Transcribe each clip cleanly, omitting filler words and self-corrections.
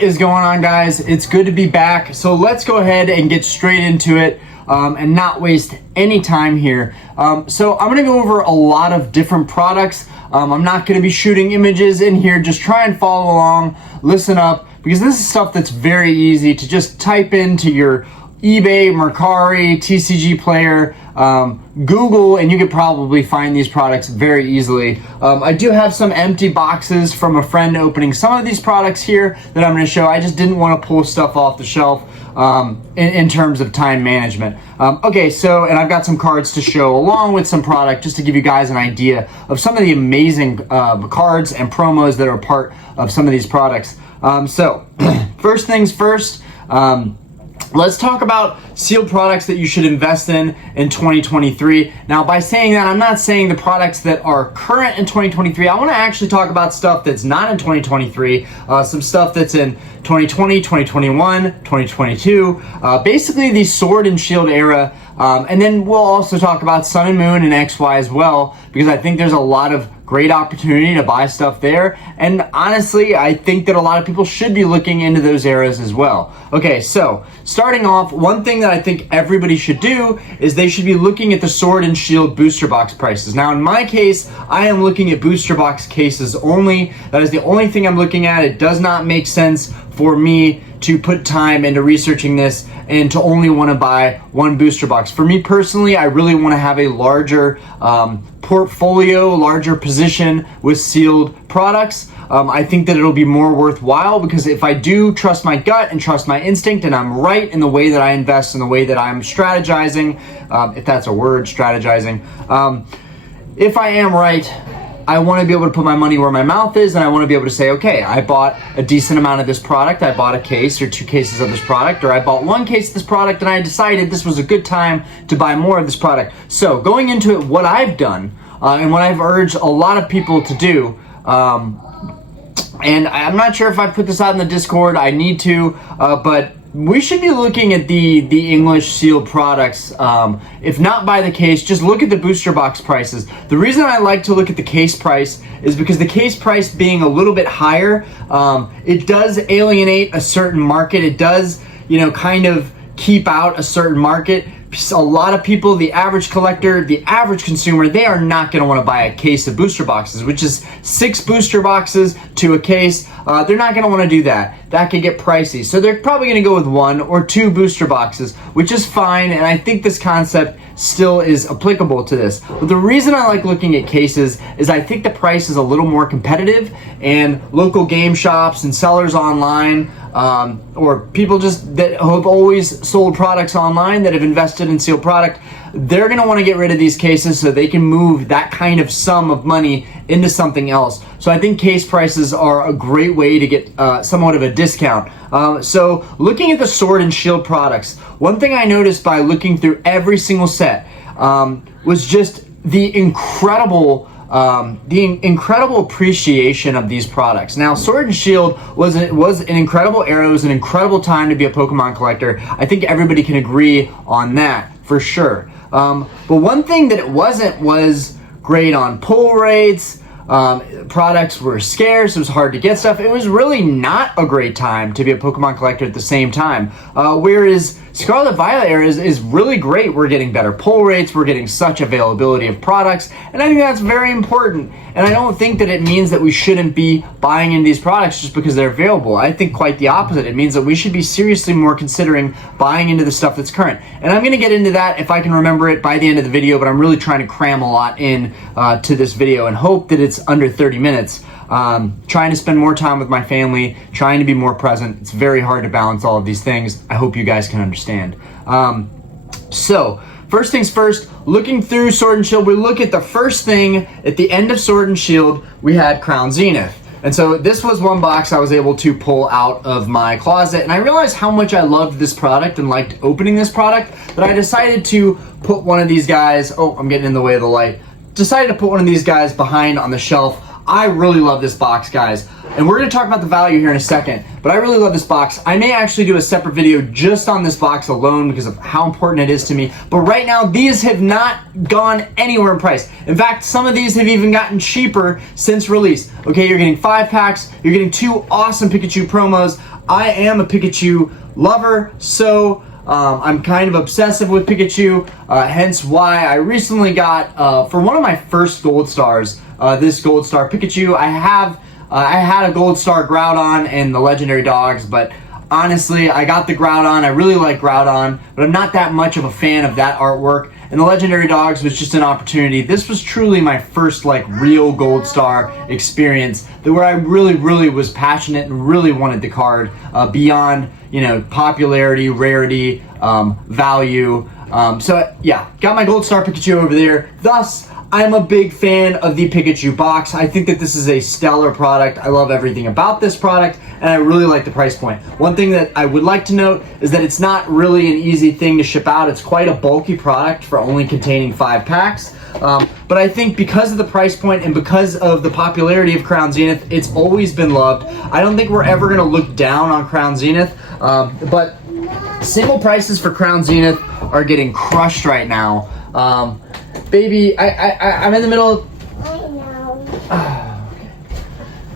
What is going on, guys? It's good to be back. So let's go ahead and get straight into it and not waste any time here. So I'm gonna go over a lot of different products. I'm not gonna be shooting images in here. Just try and follow along, listen up, because this is stuff that's very easy to just type into your eBay, Mercari, TCG player, Google, and you could probably find these products very easily. I do have some empty boxes from a friend opening some of these products here that I'm going to show. I just didn't want to pull stuff off the shelf in terms of time management. Okay, so, and I've got some cards to show along with some product just to give you guys an idea of some of the amazing cards and promos that are part of some of these products. So, first things first, let's talk about sealed products that you should invest in 2023. Now, by saying that, I'm not saying the products that are current in 2023. I want to actually talk about stuff that's not in 2023, some stuff that's in 2020, 2021, 2022, basically the Sword and Shield era. And then we'll also talk about Sun and Moon and XY as well, because I think there's a lot of great opportunity to buy stuff there. And honestly, I think that a lot of people should be looking into those eras as well. Okay, so starting off, one thing that I think everybody should do is they should be looking at the Sword and Shield booster box prices. Now, in my case, I am looking at booster box cases only. That is the only thing I'm looking at. It does not make sense for me to put time into researching this and to only want to buy one booster box. For me personally, I really want to have a larger portfolio, larger position with sealed products. I think that it'll be more worthwhile, because if I do trust my gut and trust my instinct and I'm right in the way that I invest, in the way that I'm strategizing, if that's a word, strategizing, if I am right, I want to be able to put my money where my mouth is, and I want to be able to say, okay, I bought a decent amount of this product, I bought a case or 2 cases of this product, or I bought 1 case of this product and I decided this was a good time to buy more of this product. So going into it, what I've done and what I've urged a lot of people to do, and I'm not sure if I put this out in the Discord, I need to, but we should be looking at the English sealed products. If not by the case, just look at the booster box prices. The reason I like to look at the case price is because the case price being a little bit higher, it does alienate a certain market. It does, kind of keep out a certain market. A lot of people, the average collector, the average consumer, they are not going to want to buy a case of booster boxes, which is 6 booster boxes to a case. They're not going to want to do that. That could get pricey. So they're probably going to go with 1 or 2 booster boxes, which is fine. And I think this concept still is applicable to this. But the reason I like looking at cases is I think the price is a little more competitive, and local game shops and sellers online, or people just that have always sold products online that have invested in sealed product, they're going to want to get rid of these cases so they can move that kind of sum of money into something else. So I think case prices are a great way to get somewhat of a discount. So looking at the Sword and Shield products, one thing I noticed by looking through every single set was just the incredible appreciation of these products. Now, Sword and Shield was an incredible era. It was an incredible time to be a Pokemon collector. I think everybody can agree on that for sure. But one thing that it wasn't was great on pull rates. Products were scarce. It was hard to get stuff. It was really not a great time to be a Pokemon collector at the same time. Whereas Scarlet Violet era is really great. We're getting better pull rates. We're getting such availability of products. And I think that's very important. And I don't think that it means that we shouldn't be buying in these products just because they're available. I think quite the opposite. It means that we should be seriously more considering buying into the stuff that's current. And I'm going to get into that if I can remember it by the end of the video, but I'm really trying to cram a lot in to this video and hope that it's under 30 minutes. Trying to spend more time with my family, trying to be more present. It's very hard to balance all of these things. I hope you guys can understand. So first things first, looking through Sword and Shield, we look at the first thing at the end of Sword and Shield, we had Crown Zenith. And so this was one box I was able to pull out of my closet, and I realized how much I loved this product and liked opening this product that I decided to put one of these guys, oh, I'm getting in the way of the light, decided to put one of these guys behind on the shelf. I really love this box, guys. And we're going to talk about the value here in a second, but I really love this box. I may actually do a separate video just on this box alone because of how important it is to me. But right now, these have not gone anywhere in price. In fact, some of these have even gotten cheaper since release. Okay, you're getting 5 packs. You're getting 2 awesome Pikachu promos. I am a Pikachu lover, so I'm kind of obsessive with Pikachu, hence why I recently got, for one of my first Gold Stars, this Gold Star Pikachu. I had a Gold Star Groudon and the Legendary Dogs, but honestly, I got the Groudon. I really like Groudon, but I'm not that much of a fan of that artwork. And the Legendary Dogs was just an opportunity. This was truly my first like real Gold Star experience, where I really was passionate and really wanted the card beyond, you know, popularity, rarity, value. So yeah, got my Gold Star Pikachu over there. Thus, I'm a big fan of the Pikachu box. I think that this is a stellar product. I love everything about this product, and I really like the price point. One thing that I would like to note is that it's not really an easy thing to ship out. It's quite a bulky product for only containing 5 packs. But I think because of the price point and because of the popularity of Crown Zenith, it's always been loved. I don't think we're ever gonna look down on Crown Zenith, but single prices for Crown Zenith are getting crushed right now. Baby, I'm in the middle of... I know. Oh, okay.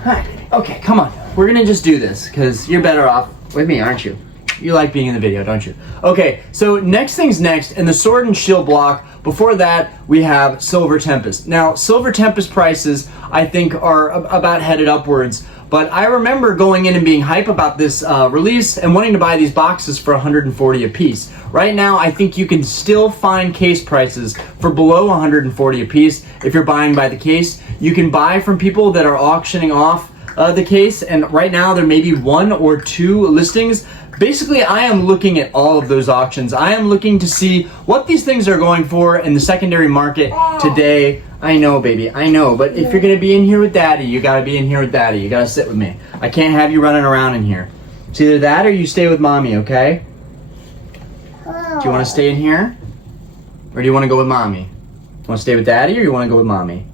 Hi, baby. Okay, come on. We're gonna just do this, because you're better off with me, aren't you? You like being in the video, don't you? Okay, so next thing's next, in the Sword and Shield block, before that, we have Silver Tempest. Now, Silver Tempest prices, I think, are about headed upwards, but I remember going in and being hype about this release and wanting to buy these boxes for 140 a piece. Right now, I think you can still find case prices for below 140 a piece if you're buying by the case. You can buy from people that are auctioning off the case, and right now there may be 1 or 2 listings. Basically, I am looking at all of those auctions. I am looking to see what these things are going for in the secondary market today. I know, baby, I know, but if you're gonna be in here with daddy, you gotta be in here with daddy. You gotta sit with me. I can't have you running around in here. It's either that or you stay with mommy, okay? Do you wanna stay in here? Or do you wanna go with mommy? You wanna stay with daddy or you wanna go with mommy?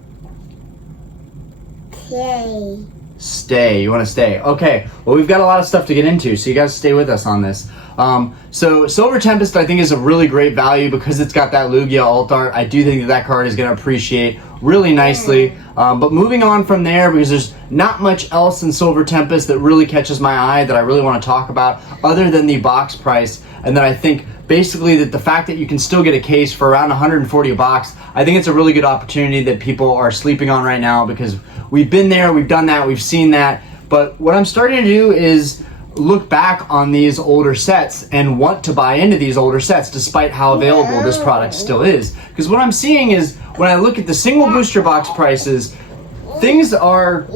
Stay. Stay. You want to stay. Okay. Well, we've got a lot of stuff to get into, so you guys stay with us on this. So Silver Tempest, I think, is a really great value because it's got that Lugia alt art. I do think that that card is going to appreciate really nicely. But moving on from there, because there's not much else in Silver Tempest that really catches my eye that I really want to talk about other than the box price. And then I think basically that the fact that you can still get a case for around 140 a box, I think it's a really good opportunity that people are sleeping on right now because we've been there, we've done that, we've seen that. But what I'm starting to do is look back on these older sets and want to buy into these older sets despite how available this product still is. Because what I'm seeing is when I look at the single booster box prices, things are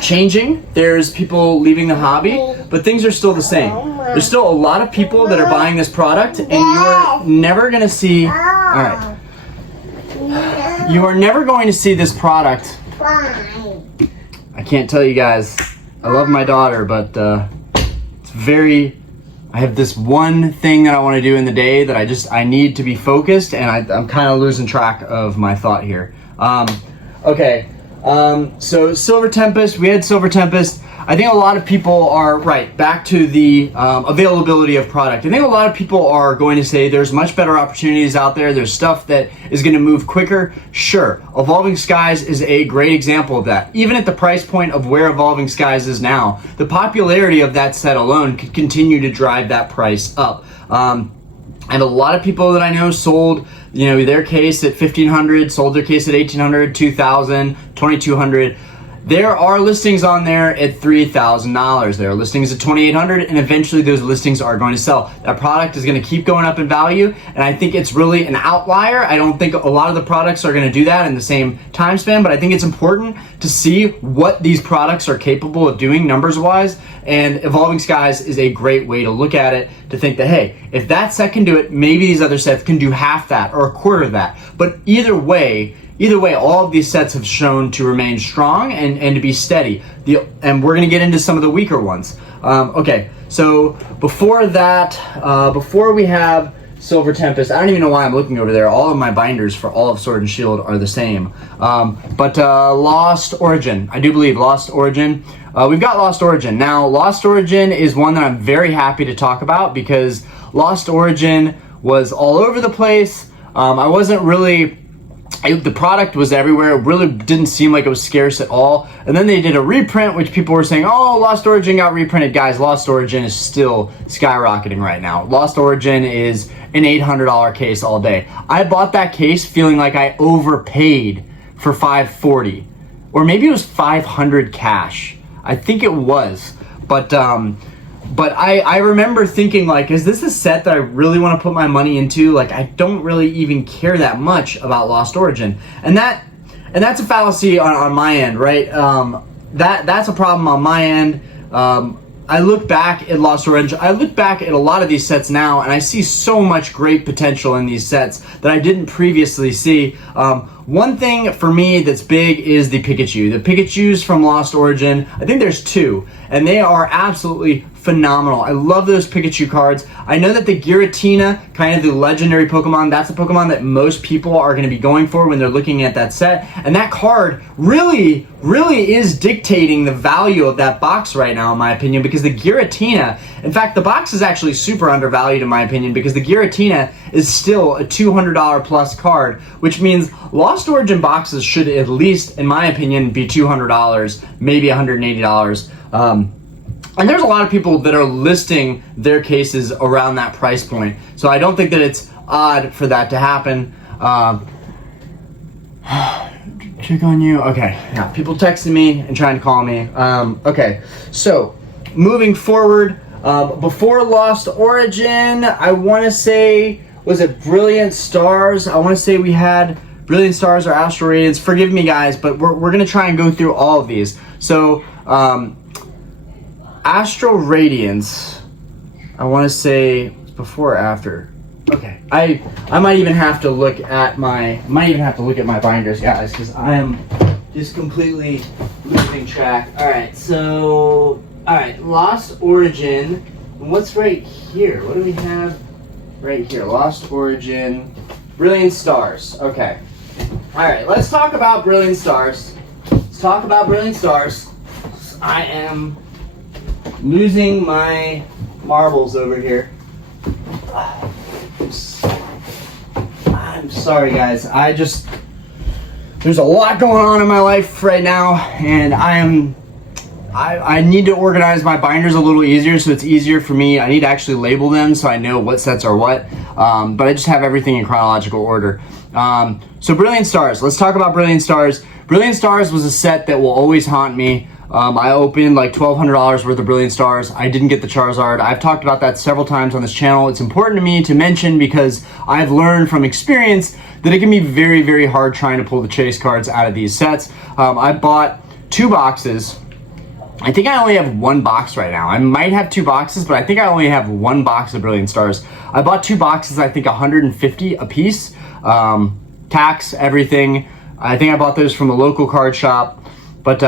changing. There's people leaving the hobby, but things are still the same. There's still a lot of people that are buying this product, and you're never gonna see, all right, you are never going to see this product. I can't tell you guys, I love my daughter, but it's very, I have this one thing that I want to do in the day that I need to be focused, and I'm kind of losing track of my thought here. Okay, so Silver Tempest, we had Silver Tempest. I think a lot of people are, right, back to the availability of product. I think a lot of people are going to say there's much better opportunities out there. There's stuff that is going to move quicker. Sure, Evolving Skies is a great example of that. Even at the price point of where Evolving Skies is now, the popularity of that set alone could continue to drive that price up. And a lot of people that I know sold, you know, their case at $1,500, sold their case at $1,800, $2,000, $2,200. There are listings on there at $3,000. There are listings at $2,800, and eventually those listings are going to sell. That product is going to keep going up in value, and I think it's really an outlier. I don't think a lot of the products are going to do that in the same time span, but I think it's important to see what these products are capable of doing numbers-wise, and Evolving Skies is a great way to look at it, to think that, hey, if that set can do it, maybe these other sets can do half that or a quarter of that. But either way, all of these sets have shown to remain strong and to be steady. And we're going to get into some of the weaker ones. Okay, so before that, before we have Silver Tempest, I don't even know why I'm looking over there. All of my binders for all of Sword and Shield are the same. But Lost Origin, I do believe Lost Origin. We've got Lost Origin. Now, Lost Origin is one that I'm very happy to talk about because Lost Origin was all over the place. I wasn't really the product was everywhere. It really didn't seem like it was scarce at all. And then they did a reprint, which people were saying, oh, Lost Origin got reprinted. Guys, Lost Origin is still skyrocketing right now. Lost Origin is an $800 case all day. I bought that case feeling like I overpaid for $540, or maybe it was $500 cash. I think it was, but I remember thinking, like, is this a set that I really want to put my money into? Like, I don't really even care that much about Lost Origin, and that's a fallacy on my end, right? That's a problem on my end. I look back at Lost Origin. I look back at a lot of these sets now, and I see so much great potential in these sets that I didn't previously see. One thing for me that's big is the Pikachu. The Pikachus from Lost Origin, I think there's two, and they are absolutely phenomenal. I love those Pikachu cards. I know that the Giratina, kind of the legendary Pokemon, that's a Pokemon that most people are going to be going for when they're looking at that set. And that card really is dictating the value of that box right now, in my opinion, because the Giratina, in fact, the box is actually super undervalued, in my opinion, because the Giratina is still a $200 plus card, which means Lost Origin boxes should at least, in my opinion, be $200, maybe $180. And there's a lot of people that are listing their cases around that price point. So I don't think that it's odd for that to happen. Check on you. Okay. Yeah, people texting me and trying to call me. Okay. So moving forward, before Lost Origin, I want to say, was it Brilliant Stars? I want to say we had Brilliant Stars or Astral Radiance. Forgive me, guys, but we're going to try and go through all of these. So, Astral Radiance, I want to say before or after. Okay, I might even have to look at my binders, guys, because I am just completely losing track. All right, Lost Origin. What's right here? What do we have right here? Lost Origin, Brilliant Stars. Okay. All right, let's talk about Brilliant Stars. I am losing my marbles over here. I'm sorry, guys. There's a lot going on in my life right now, and I need to organize my binders a little easier so it's easier for me. I need to actually label them so I know what sets are what, but I just have everything in chronological order. So Brilliant Stars, let's talk about Brilliant Stars. Brilliant Stars was a set that will always haunt me. I opened like $1,200 worth of Brilliant Stars. I didn't get the Charizard. I've talked about that several times on this channel. It's important to me to mention because I've learned from experience that it can be very, very hard trying to pull the chase cards out of these sets. I bought 2 boxes. I think I only have 1 box right now. I might have 2 boxes, but I think I only have 1 box of Brilliant Stars. I bought 2 boxes, I think $150 a piece. Tax, everything. I think I bought those from a local card shop. But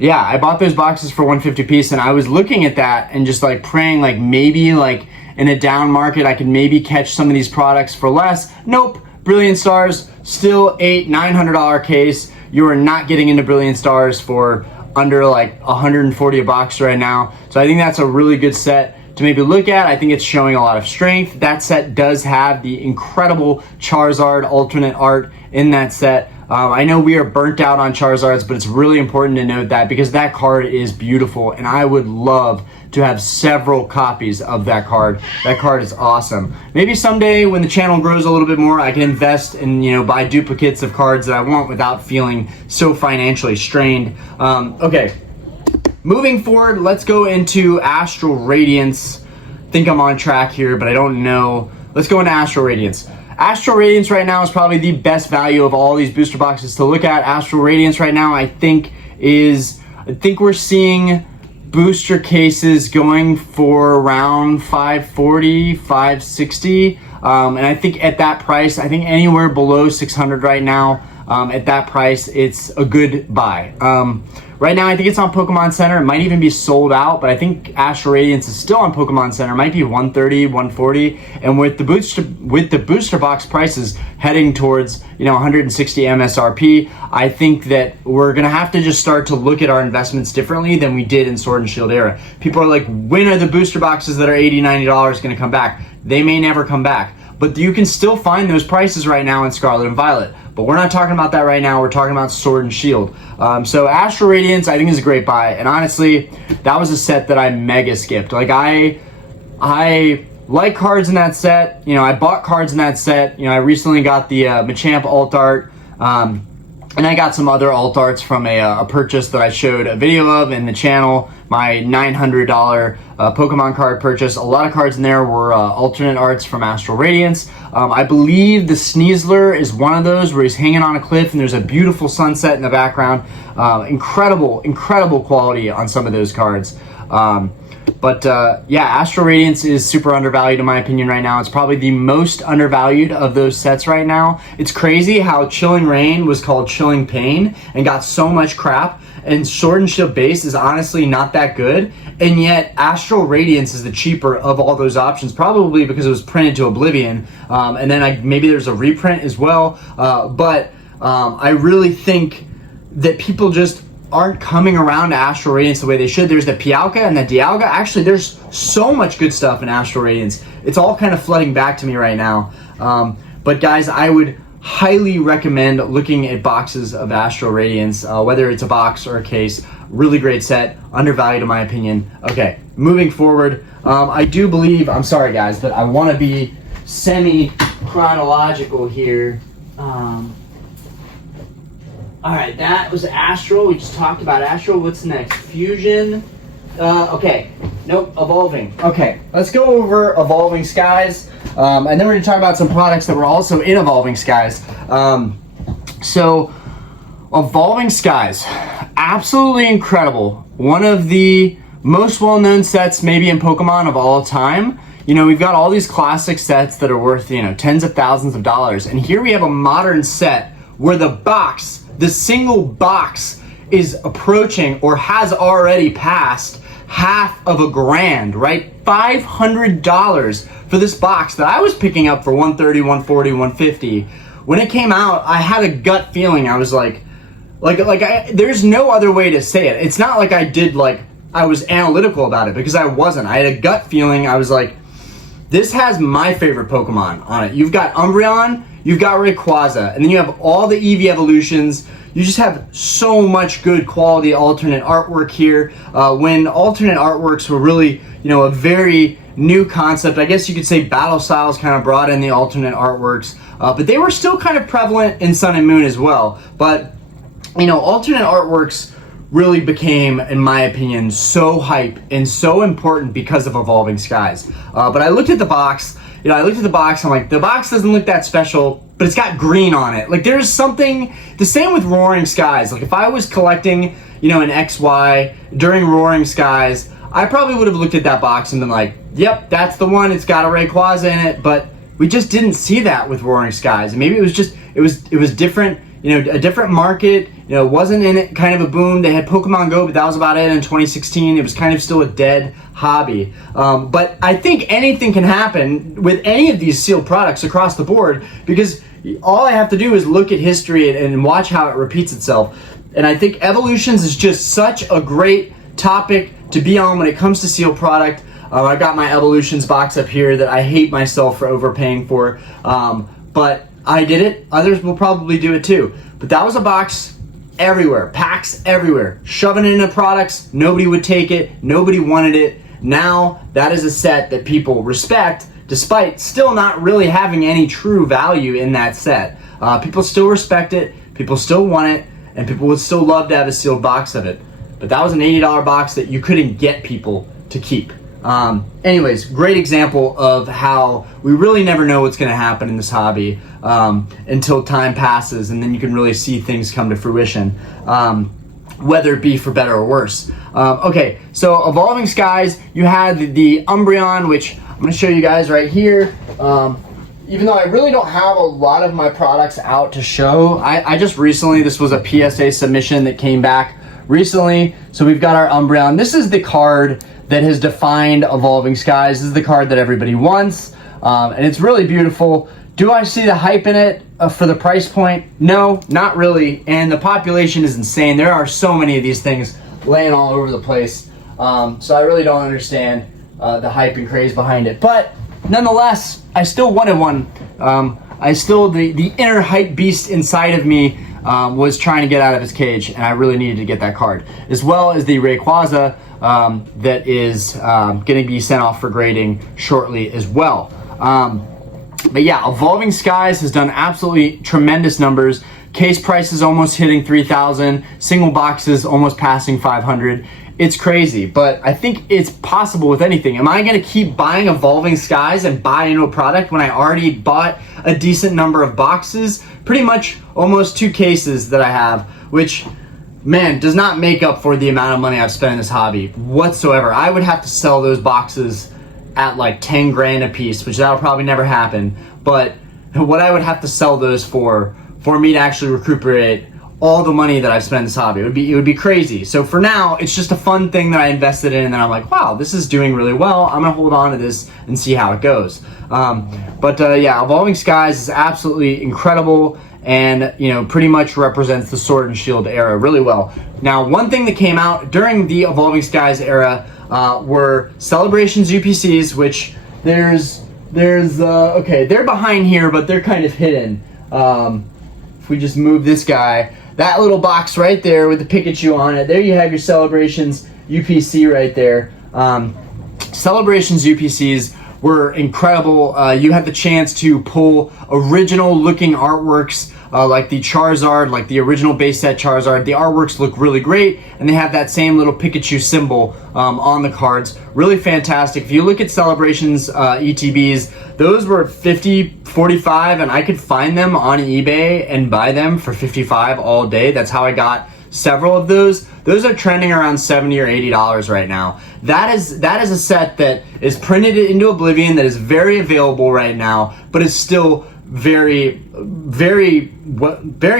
yeah, I bought those boxes for $150 a piece, and I was looking at that and just like praying, like maybe like in a down market I could maybe catch some of these products for less. Nope. Brilliant Stars, still $900 case. You are not getting into Brilliant Stars for under like $140 a box right now. So I think that's a really good set to maybe look at. I think it's showing a lot of strength. That set does have the incredible Charizard alternate art in that set. I know we are burnt out on Charizards, but it's really important to note that because that card is beautiful, and I would love to have several copies of that card. That card is awesome. Maybe someday when the channel grows a little bit more, I can invest and, you know, buy duplicates of cards that I want without feeling so financially strained. Okay, moving forward, let's go into Astral Radiance. I think I'm on track here, but I don't know. Let's go into Astral Radiance. Astral Radiance right now is probably the best value of all these booster boxes to look at. Astral Radiance right now, I think we're seeing booster cases going for around $540, $560. And I think at that price, I think anywhere below $600 right now, at that price, it's a good buy. Right now, I think it's on Pokemon Center. It might even be sold out, but I think Astral Radiance is still on Pokemon Center. It might be $130, $140, and with the booster box prices heading towards, you know, $160 MSRP, I think that we're gonna have to just start to look at our investments differently than we did in Sword and Shield era. People are like, when are the booster boxes that are $80, $90 gonna come back? They may never come back. but you can still find those prices right now in Scarlet and Violet. But we're not talking about that right now. We're talking about Sword and Shield. So Astral Radiance, I think, is a great buy. And honestly, that was a set that I mega skipped. Like, I like cards in that set. You know, I bought cards in that set. You know, I recently got the Machamp alt art. And I got some other alt arts from a purchase that I showed a video of in the channel, my $900 Pokemon card purchase. A lot of cards in there were alternate arts from Astral Radiance. I believe the Sneasler is one of those where he's hanging on a cliff and there's a beautiful sunset in the background. Incredible quality on some of those cards. Yeah, Astral Radiance is super undervalued in my opinion right now. It's probably the most undervalued of those sets right now. It's crazy how Chilling Reign was called Chilling Pain and got so much crap, and Sword and Shield base is honestly not that good, and yet Astral Radiance is the cheaper of all those options, probably because it was printed to oblivion, and then maybe there's a reprint as well, I really think that people just aren't coming around to Astral Radiance the way they should. There's the Pialka and the Dialga. Actually, there's so much good stuff in Astral Radiance. It's all kind of flooding back to me right now. But guys, I would highly recommend looking at boxes of Astral Radiance, whether it's a box or a case. Really great set, undervalued in my opinion. Okay, moving forward, I do believe, I'm sorry guys, but I want to be semi-chronological here. Alright, that was Astral. We just talked about Astral. What's next? Fusion. Okay. Nope, Evolving. Okay, let's go over Evolving Skies. And then we're going to talk about some products that were also in Evolving Skies. So, Evolving Skies. Absolutely incredible. One of the most well-known sets maybe in Pokemon of all time. You know, we've got all these classic sets that are worth, you know, tens of thousands of dollars. And here we have a modern set where the single box is approaching or has already passed half of $1,000, right? $500 for this box that I was picking up for $130, $140, $150. When it came out, I had a gut feeling. I was there's no other way to say it. It's not like I was analytical about it, because I wasn't. I had a gut feeling. I was like, this has my favorite Pokemon on it. You've got Umbreon, you've got Rayquaza, and then you have all the Eevee evolutions. You just have so much good quality alternate artwork here. When alternate artworks were really, you know, a very new concept. I guess you could say Battle Styles kind of brought in the alternate artworks, but they were still kind of prevalent in Sun and Moon as well. But, you know, alternate artworks really became, in my opinion, so hype and so important because of Evolving Skies. But I looked at the box, I'm like, the box doesn't look that special, but it's got green on it. Like, there's something, the same with Roaring Skies. Like, if I was collecting, you know, an XY during Roaring Skies, I probably would have looked at that box and been like, yep, that's the one, it's got a Rayquaza in it, but we just didn't see that with Roaring Skies. And maybe it was just, it was different, you know, a different market, you know, it wasn't in it kind of a boom. They had Pokemon Go, but that was about it in 2016. It was kind of still a dead hobby. But I think anything can happen with any of these sealed products across the board, because all I have to do is look at history and watch how it repeats itself. And I think Evolutions is just such a great topic to be on when it comes to sealed product. I got my Evolutions box up here that I hate myself for overpaying for, but I did it. Others will probably do it too. But that was a box everywhere, packs everywhere, shoving it into products. Nobody would take it. Nobody wanted it. Now that is a set that people respect, despite still not really having any true value in that set. People still respect it. People still want it, and people would still love to have a sealed box of it. But that was an $80 box that you couldn't get people to keep. Anyways, great example of how we really never know what's going to happen in this hobby until time passes, and then you can really see things come to fruition, whether it be for better or worse. Okay, so Evolving Skies, you had the Umbreon, which I'm going to show you guys right here. Even though I really don't have a lot of my products out to show, I just recently, this was a PSA submission that came back recently. So we've got our Umbreon. This is the card that has defined Evolving Skies. This is the card that everybody wants, and it's really beautiful. Do I see the hype in it for the price point? No, not really, and the population is insane. There are so many of these things laying all over the place, so I really don't understand the hype and craze behind it. But nonetheless, I still wanted one. The inner hype beast inside of me was trying to get out of his cage, and I really needed to get that card, as well as the Rayquaza that is going to be sent off for grading shortly as well. But yeah, Evolving Skies has done absolutely tremendous numbers. Case prices almost hitting 3,000, single boxes almost passing 500. It's crazy, but I think it's possible with anything. Am I going to keep buying Evolving Skies and buy into a product when I already bought a decent number of boxes? Pretty much almost 2 cases that I have, which, man, does not make up for the amount of money I've spent in this hobby whatsoever. I would have to sell those boxes at like 10 grand a piece, which that'll probably never happen. But what I would have to sell those for me to actually recuperate all the money that I've spent in this hobby, it would be crazy. So for now, it's just a fun thing that I invested in, and then I'm like, wow, this is doing really well. I'm gonna hold on to this and see how it goes. Yeah, Evolving Skies is absolutely incredible, and pretty much represents the Sword and Shield era really well. Now, one thing that came out during the Evolving Skies era were Celebrations UPCs, which okay, they're behind here, but they're kind of hidden. If we just move this guy, that little box right there with the Pikachu on it, there you have your Celebrations UPC right there. Celebrations UPCs were incredible. You had the chance to pull original looking artworks like the Charizard, like the original base set Charizard. The artworks look really great, and they have that same little Pikachu symbol on the cards. Really fantastic. If you look at Celebrations ETBs, those were 50, 45, and I could find them on eBay and buy them for 55 all day. That's how I got several of those. Those are trending around $70 or $80 right now. That is a set that is printed into oblivion, that is very available right now, but is still very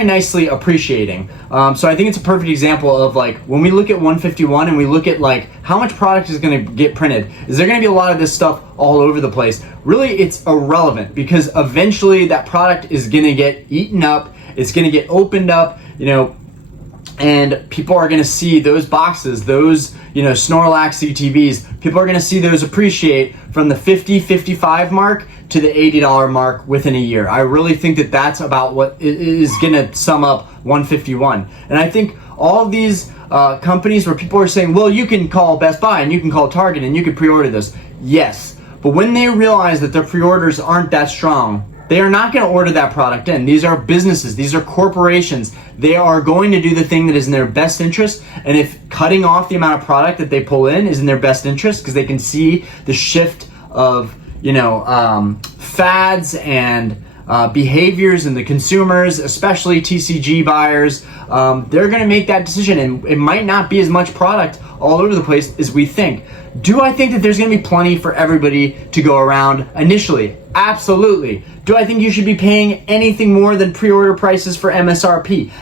nicely appreciating. So I think it's a perfect example of, like, when we look at 151 and we look at like how much product is going to get printed, is there going to be a lot of this stuff all over the place? Really, it's irrelevant, because eventually that product is going to get eaten up, it's going to get opened up, and people are going to see those boxes, those Snorlax ETBs, people are going to see those appreciate from the 50, 55 mark to the $80 mark within a year. I really think that that's about what is going to sum up 151. And I think all of these companies where people are saying, well, you can call Best Buy and you can call Target and you can pre-order this. Yes, but when they realize that their pre-orders aren't that strong, they are not going to order that product in. These are businesses. These are corporations. They are going to do the thing that is in their best interest. And if cutting off the amount of product that they pull in is in their best interest, because they can see the shift of fads and behaviors in the consumers, especially TCG buyers, they're going to make that decision, and it might not be as much product all over the place as we think. Do I think that there's going to be plenty for everybody to go around initially? Absolutely. Do I think you should be paying anything more than pre-order prices for MSRP?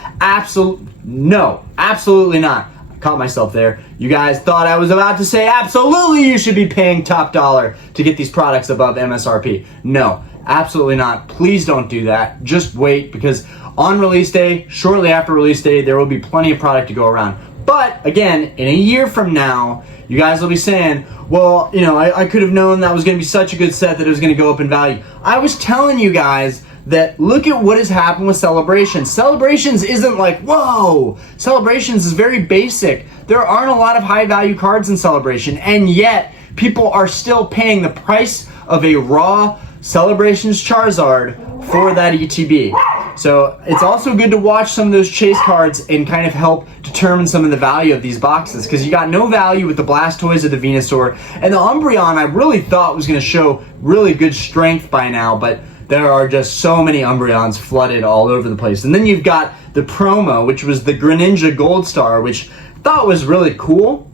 No, absolutely not. I caught myself there. You guys thought I was about to say absolutely you should be paying top dollar to get these products above MSRP. No, absolutely not. Please don't do that. Just wait, because on release day, shortly after release day, there will be plenty of product to go around. But again, in a year from now, you guys will be saying, well, I could have known that was going to be such a good set that it was going to go up in value. I was telling you guys that look at what has happened with Celebrations. Celebrations isn't like, whoa. Celebrations is very basic. There aren't a lot of high value cards in Celebration, and yet people are still paying the price of a raw Celebrations Charizard for that ETB. So it's also good to watch some of those chase cards and kind of help determine some of the value of these boxes, because you got no value with the Blastoise or the Venusaur. And the Umbreon I really thought was going to show really good strength by now, but there are just so many Umbreons flooded all over the place. And then you've got the promo, which was the Greninja Gold Star, which I thought was really cool,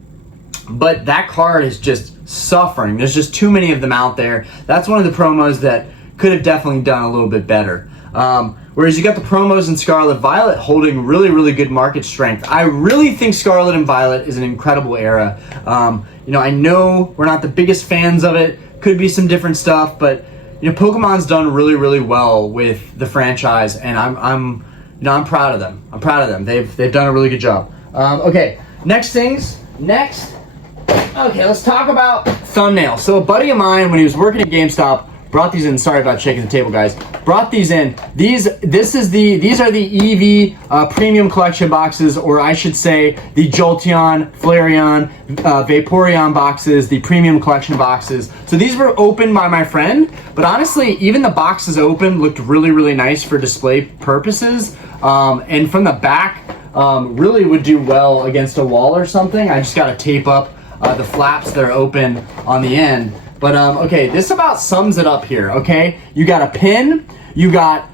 but that card is just suffering. There's just too many of them out there. That's one of the promos that could have definitely done a little bit better. Whereas you got the promos in Scarlet Violet holding really, really good market strength. I really think Scarlet and Violet is an incredible era. I know we're not the biggest fans of it. Could be some different stuff, but Pokemon's done really, really well with the franchise, and I'm proud of them. I'm proud of them. They've done a really good job. Okay, next. Okay, let's talk about thumbnails. So a buddy of mine, when he was working at GameStop, brought these in. Sorry about shaking the table, guys. Brought these in. These are the Eevee premium collection boxes, or I should say the Jolteon, Flareon, Vaporeon boxes, the premium collection boxes. So these were opened by my friend, but honestly, even the boxes open looked really, really nice for display purposes. And from the back, really would do well against a wall or something. I just got to tape up the flaps that are open on the end. But okay, this about sums it up here. Okay, you got a pin, you got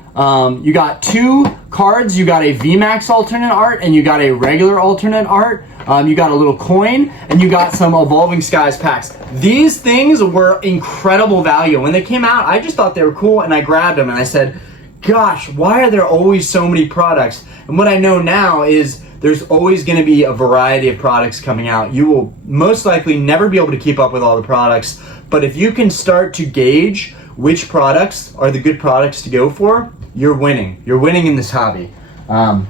2 cards, you got a VMAX alternate art, and you got a regular alternate art. You got a little coin, and you got some Evolving Skies packs. These things were incredible value. When they came out, I just thought they were cool, and I grabbed them, and I said, gosh, why are there always so many products? And what I know now is there's always going to be a variety of products coming out. You will most likely never be able to keep up with all the products, but if you can start to gauge which products are the good products to go for, you're winning. You're winning in this hobby. And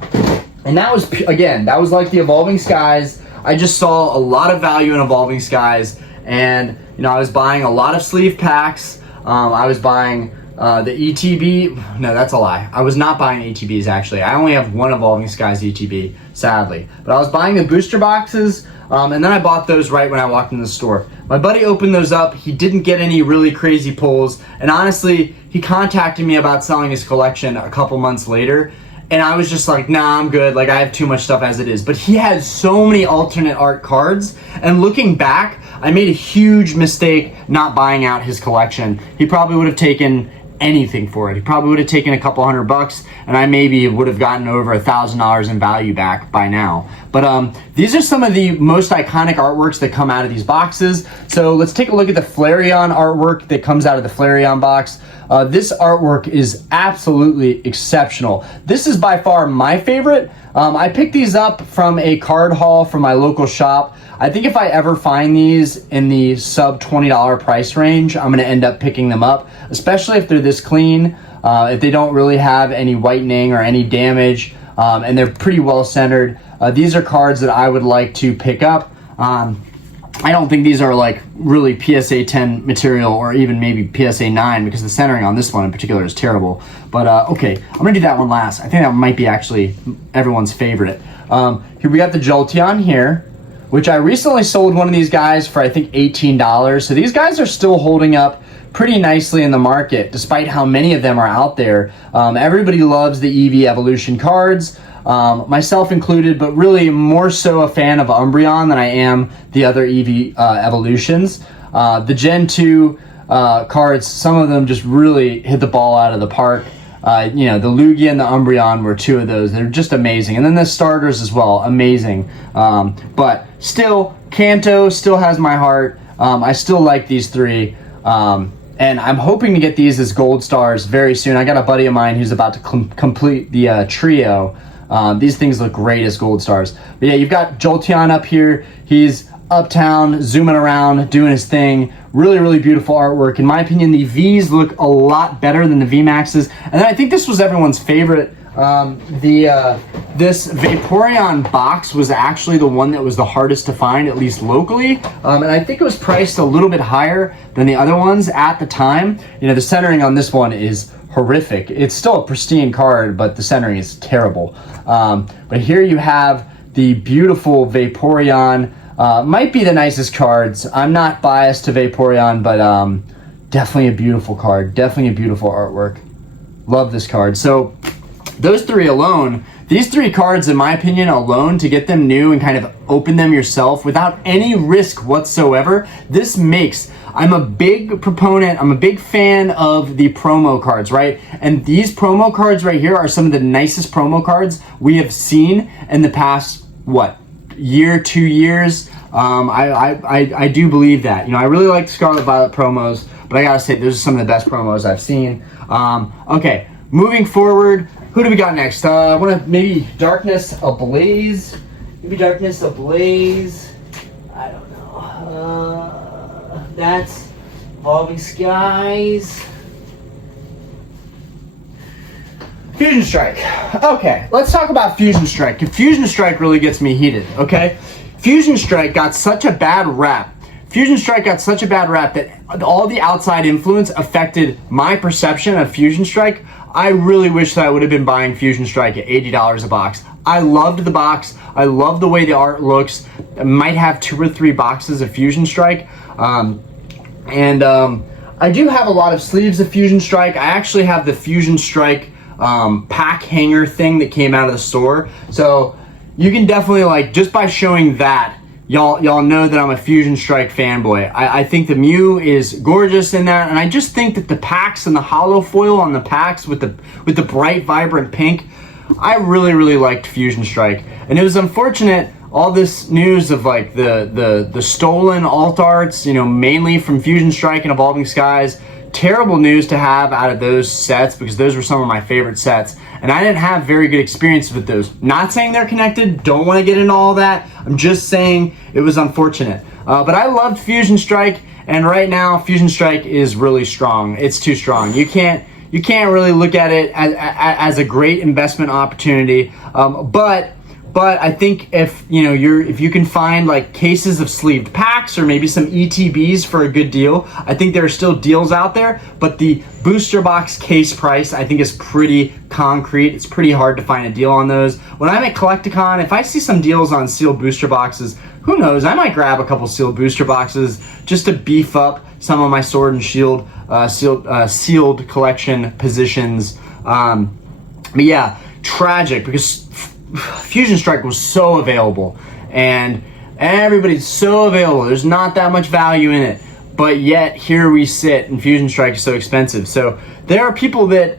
that was, again, that was like the Evolving Skies. I just saw a lot of value in Evolving Skies, and you know, I was buying a lot of sleeve packs. I was buying the ETB, no, that's a lie. I was not buying ETBs, actually. I only have one Evolving Skies ETB, sadly. But I was buying the booster boxes, and then I bought those right when I walked in the store. My buddy opened those up. He didn't get any really crazy pulls, and honestly, he contacted me about selling his collection a couple months later, and I was just like, nah, I'm good. Like, I have too much stuff as it is. But he had so many alternate art cards, and looking back, I made a huge mistake not buying out his collection. He probably would have taken anything for it. He probably would have taken a couple $100, and I maybe would have gotten over $1,000 in value back by now. But these are some of the most iconic artworks that come out of these boxes. So let's take a look at the Flareon artwork that comes out of the Flareon box. This artwork is absolutely exceptional. This is by far my favorite. I picked these up from a card haul from my local shop. I think if I ever find these in the sub $20 price range, I'm going to end up picking them up, especially if they're this clean, if they don't really have any whitening or any damage, and they're pretty well centered. These are cards that I would like to pick up. I don't think these are like really PSA 10 material, or even maybe PSA 9, because the centering on this one in particular is terrible. But okay, I'm gonna do that one last. I think that might be actually everyone's favorite. Here we got the Jolteon here, which I recently sold one of these guys for I think $18. So these guys are still holding up pretty nicely in the market, despite how many of them are out there. Everybody loves the Eevee evolution cards, myself included, but really more so a fan of Umbreon than I am the other Eevee evolutions. The Gen 2 cards, some of them just really hit the ball out of the park. You know, the Lugia and the Umbreon were 2 of those. They're just amazing. And then the starters as well, amazing. But still, Kanto still has my heart. I still like these 3. And I'm hoping to get these as gold stars very soon. I got a buddy of mine who's about to complete the trio. These things look great as gold stars. But yeah, you've got Jolteon up here. He's uptown, zooming around, doing his thing. Really, really beautiful artwork. In my opinion, the Vs look a lot better than the VMAXs. And then I think this was everyone's favorite. This Vaporeon box was actually the one that was the hardest to find, at least locally. And I think it was priced a little bit higher than the other ones at the time. You know, the centering on this one is horrific. It's still a pristine card, but the centering is terrible. But here you have the beautiful Vaporeon. Might be the nicest cards. I'm not biased to Vaporeon, but definitely a beautiful card. Definitely a beautiful artwork. Love this card. So those 3 alone, these 3 cards, in my opinion, alone, to get them new and kind of open them yourself without any risk whatsoever, this makes, I'm a big proponent, I'm a big fan of the promo cards, right? And these promo cards right here are some of the nicest promo cards we have seen in the past, what, year, 2 years? I do believe that. You know, I really like Scarlet Violet promos, but I gotta say, those are some of the best promos I've seen. Okay, moving forward, who do we got next? I want to maybe Darkness Ablaze. Maybe Darkness Ablaze. I don't know. That's Evolving Skies. Fusion Strike. Okay, let's talk about Fusion Strike. Fusion Strike really gets me heated, okay? Fusion Strike got such a bad rap Fusion Strike got such a bad rap that all the outside influence affected my perception of Fusion Strike. I really wish that I would have been buying Fusion Strike at $80 a box. I loved the box. I love the way the art looks. I might have 2 or 3 boxes of Fusion Strike. I do have a lot of sleeves of Fusion Strike. I actually have the Fusion Strike pack hanger thing that came out of the store. So you can definitely, like, just by showing that, y'all know that I'm a Fusion Strike fanboy. I think the Mew is gorgeous in that, and I just think that the packs and the hollow foil on the packs with the bright, vibrant pink, I really liked Fusion Strike. And it was unfortunate, all this news of like the stolen alt arts, you know, mainly from Fusion Strike and Evolving Skies. Terrible news to have out of those sets, because those were some of my favorite sets, and I didn't have very good experiences with those. Not saying they're connected, don't want to get into all that. I'm just saying it was unfortunate. But I loved Fusion Strike, and right now Fusion Strike is really strong. It's too strong. You can't really look at it as a great investment opportunity. But I think if you can find like cases of sleeved packs or maybe some ETBs for a good deal, I think there are still deals out there. But the booster box case price, I think, is pretty concrete. It's pretty hard to find a deal on those. When I'm at Collecticon, if I see some deals on sealed booster boxes, who knows? I might grab a couple sealed booster boxes just to beef up some of my Sword and Shield sealed collection positions. But yeah, tragic, because Fusion Strike was so available and everybody's so available. There's not that much value in it, but yet here we sit and Fusion Strike is so expensive. So there are people that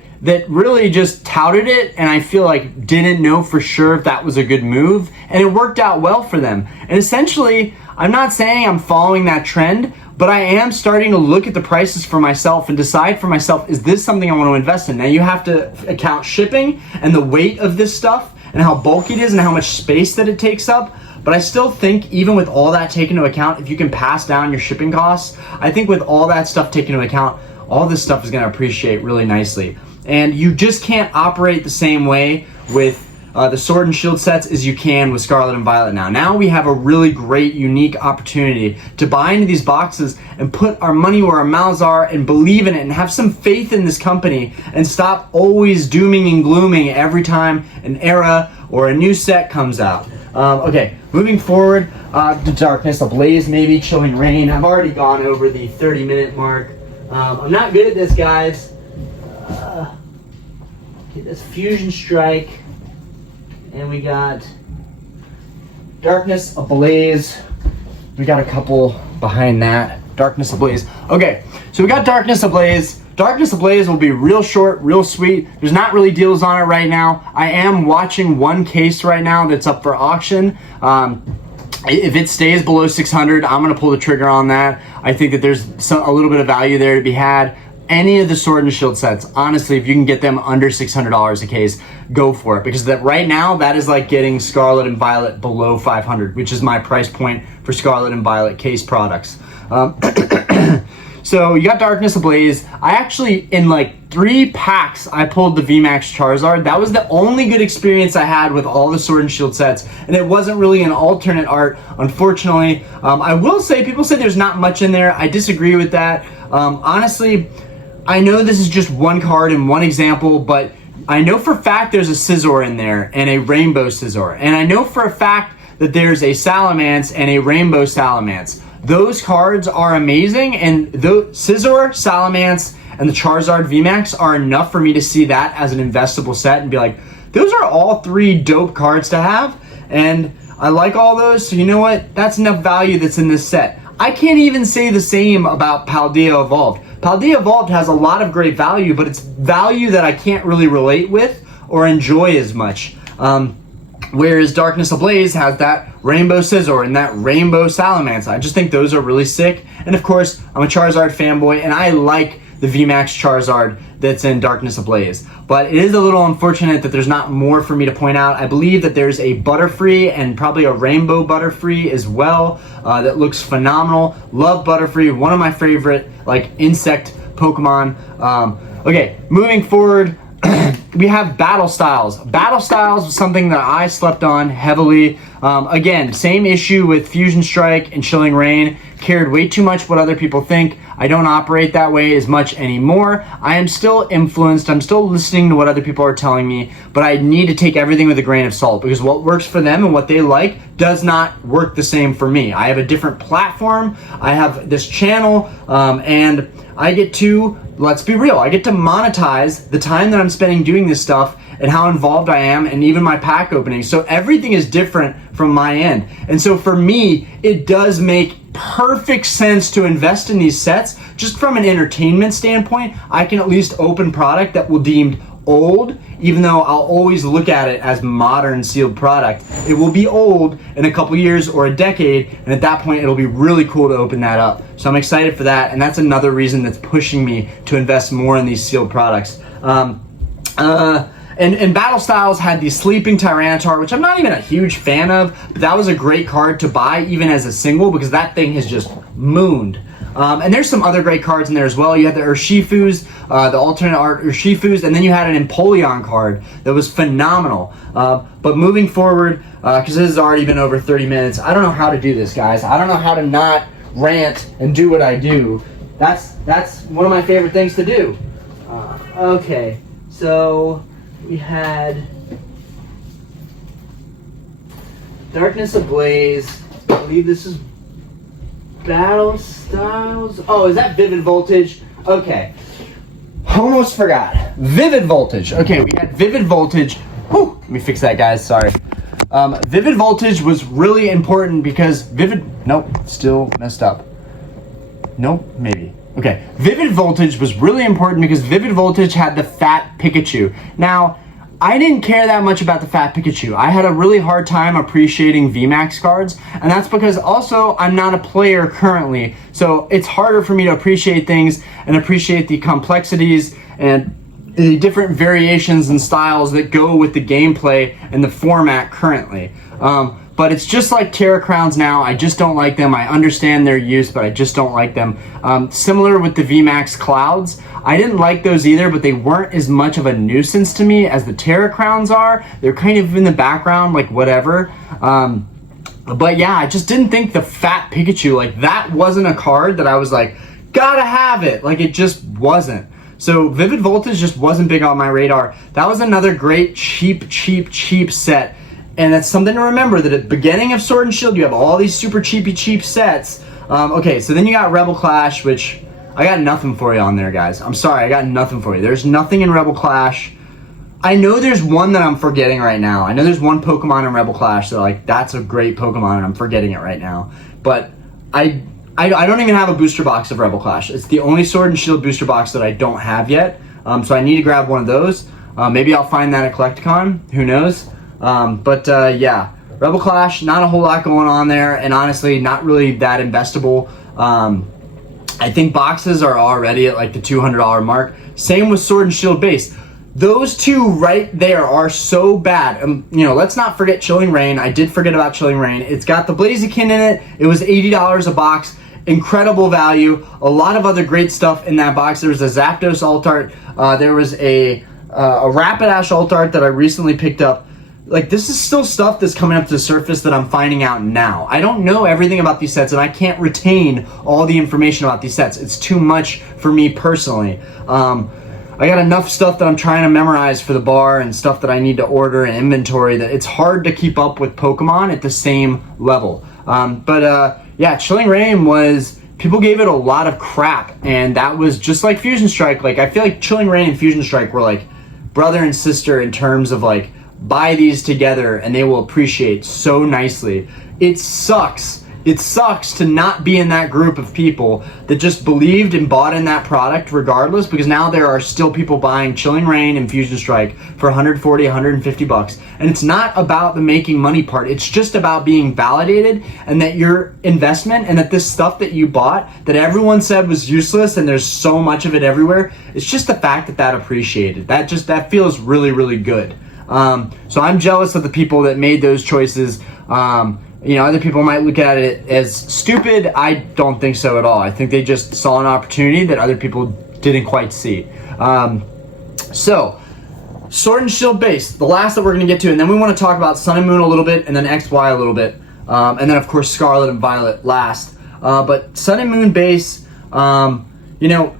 really just touted it, and I feel like didn't know for sure if that was a good move, and it worked out well for them. And essentially, I'm not saying I'm following that trend, but I am starting to look at the prices for myself and decide for myself, is this something I want to invest in? Now you have to account shipping and the weight of this stuff and how bulky it is and how much space that it takes up. But I still think, even with all that taken into account, if you can pass down your shipping costs, I think with all that stuff taken into account, all this stuff is going to appreciate really nicely. And you just can't operate the same way with the Sword and Shield sets as you can with Scarlet and Violet now. Now we have a really great, unique opportunity to buy into these boxes and put our money where our mouths are and believe in it and have some faith in this company and stop always dooming and glooming every time an era or a new set comes out. Okay, moving forward, the Darkness, Ablaze, maybe Chilling Rain. I've already gone over the 30-minute mark. I'm not good at this, guys. Okay, that's Fusion Strike. And we got Darkness Ablaze. We got a couple behind that. Darkness Ablaze. Okay, so we got Darkness Ablaze. Darkness Ablaze will be real short, real sweet. There's not really deals on it right now. I am watching one case right now that's up for auction. If it stays below 600, I'm going to pull the trigger on that. I think that there's a little bit of value there to be had. Any of the Sword and Shield sets, honestly, if you can get them under $600 a case, go for it. Because that right now, that is like getting Scarlet and Violet below 500, which is my price point for Scarlet and Violet case products. So you got Darkness Ablaze. I actually, in like 3 packs, I pulled the VMAX Charizard. That was the only good experience I had with all the Sword and Shield sets, and it wasn't really an alternate art, unfortunately. I will say, people say there's not much in there. I disagree with that. Honestly, I know this is just one card and one example, but I know for a fact there's a Scizor in there and a Rainbow Scizor. And I know for a fact that there's a Salamence and a Rainbow Salamence. Those cards are amazing, and the Scizor, Salamence, and the Charizard VMAX are enough for me to see that as an investable set and be like, those are all 3 dope cards to have, and I like all those, so you know what? That's enough value that's in this set. I can't even say the same about Paldea Evolved. Paldea Evolved has a lot of great value, but it's value that I can't really relate with or enjoy as much. Whereas Darkness Ablaze has that Rainbow Scizor and that Rainbow Salamence. I just think those are really sick. And of course, I'm a Charizard fanboy, and I like the VMAX Charizard that's in Darkness Ablaze. But it is a little unfortunate that there's not more for me to point out. I believe that there's a Butterfree and probably a Rainbow Butterfree as well that looks phenomenal. Love Butterfree, one of my favorite like insect Pokemon. Okay, moving forward. we have battle styles. Battle styles was something that I slept on heavily. Again, same issue with Fusion Strike and Chilling Reign. Cared way too much what other people think. I don't operate that way as much anymore. I am still influenced. I'm still listening to what other people are telling me, but I need to take everything with a grain of salt, because what works for them and what they like does not work the same for me. I have a different platform. I have this channel, and I get to, let's be real, I get to monetize the time that I'm spending doing this stuff and how involved I am, and even my pack opening. So everything is different from my end. And so for me, it does make perfect sense to invest in these sets. Just from an entertainment standpoint, I can at least open product that will deemed old, even though I'll always look at it as modern sealed product. It will be old in a couple years or a decade, and at that point it'll be really cool to open that up. So I'm excited for that, and that's another reason that's pushing me to invest more in these sealed products. And Battle Styles had the Sleeping Tyranitar, which I'm not even a huge fan of, but that was a great card to buy even as a single, because that thing has just mooned. And there's some other great cards in there as well. You had the Urshifus, the alternate art Urshifus, and then you had an Empoleon card that was phenomenal. But moving forward, because this has already been over 30 minutes, I don't know how to do this, guys. I don't know how to not rant and do what I do. That's one of my favorite things to do. Okay, so we had Darkness Ablaze. I believe this is Battle Styles. Oh, is that Vivid Voltage? Okay. Almost forgot. Vivid Voltage. Okay, we had Vivid Voltage. Whew, let me fix that, guys. Sorry. Vivid Voltage was really important because nope, still messed up. Nope, maybe. Okay, Vivid Voltage was really important because Vivid Voltage had the Fat Pikachu. Now, I didn't care that much about the Fat Pikachu. I had a really hard time appreciating VMAX cards, and that's because also I'm not a player currently, so it's harder for me to appreciate things and appreciate the complexities and the different variations and styles that go with the gameplay and the format currently. But it's just like Terra Crowns now. I just don't like them. I understand their use, but I just don't like them. Similar with the VMAX Clouds. I didn't like those either, but they weren't as much of a nuisance to me as the Terra Crowns are. They're kind of in the background, like whatever. But yeah, I just didn't think the Fat Pikachu, like that wasn't a card that I was like, gotta have it. Like it just wasn't. So Vivid Voltage just wasn't big on my radar. That was another great cheap set. And that's something to remember, that at the beginning of Sword and Shield, you have all these super cheap sets. Okay, so then you got Rebel Clash, which I got nothing for you on there, guys. I'm sorry, I got nothing for you. There's nothing in Rebel Clash. I know there's one that I'm forgetting right now. I know there's one Pokemon in Rebel Clash that, like, that's a great Pokemon, and I'm forgetting it right now. But I don't even have a booster box of Rebel Clash. It's the only Sword and Shield booster box that I don't have yet. So I need to grab one of those. Maybe I'll find that at Collecticon. Who knows? Yeah, Rebel Clash, not a whole lot going on there, and honestly, not really that investable. I think boxes are already at like the $200 mark. Same with Sword and Shield base. Those two right there are so bad. You know, let's not forget Chilling Reign. I did forget about Chilling Reign. It's got the Blaziken in it. It was $80 a box. Incredible value. A lot of other great stuff in that box. There was a Zapdos alt art. There was a Rapidash alt art that I recently picked up. Like, this is still stuff that's coming up to the surface that I'm finding out now. I don't know everything about these sets, and I can't retain all the information about these sets. It's too much for me personally. I got enough stuff that I'm trying to memorize for the bar and stuff that I need to order and inventory that it's hard to keep up with Pokemon at the same level. Yeah, Chilling Reign was, people gave it a lot of crap, and that was just like Fusion Strike. Like, I feel like Chilling Reign and Fusion Strike were like brother and sister in terms of like, buy these together and they will appreciate so nicely. It sucks. It sucks to not be in that group of people that just believed and bought in that product regardless, because now there are still people buying Chilling Reign and Fusion Strike for 140, 150 bucks. And it's not about the making money part. It's just about being validated, and that your investment and that this stuff that you bought that everyone said was useless and there's so much of it everywhere, it's just the fact that that appreciated. That feels really, really good. So I'm jealous of the people that made those choices. You know, other people might look at it as stupid. I don't think so at all. I think they just saw an opportunity that other people didn't quite see. So Sword and Shield base, the last that we're going to get to, and then we want to talk about Sun and Moon a little bit, and then XY a little bit, and then of course Scarlet and Violet last. But Sun and Moon base, you know,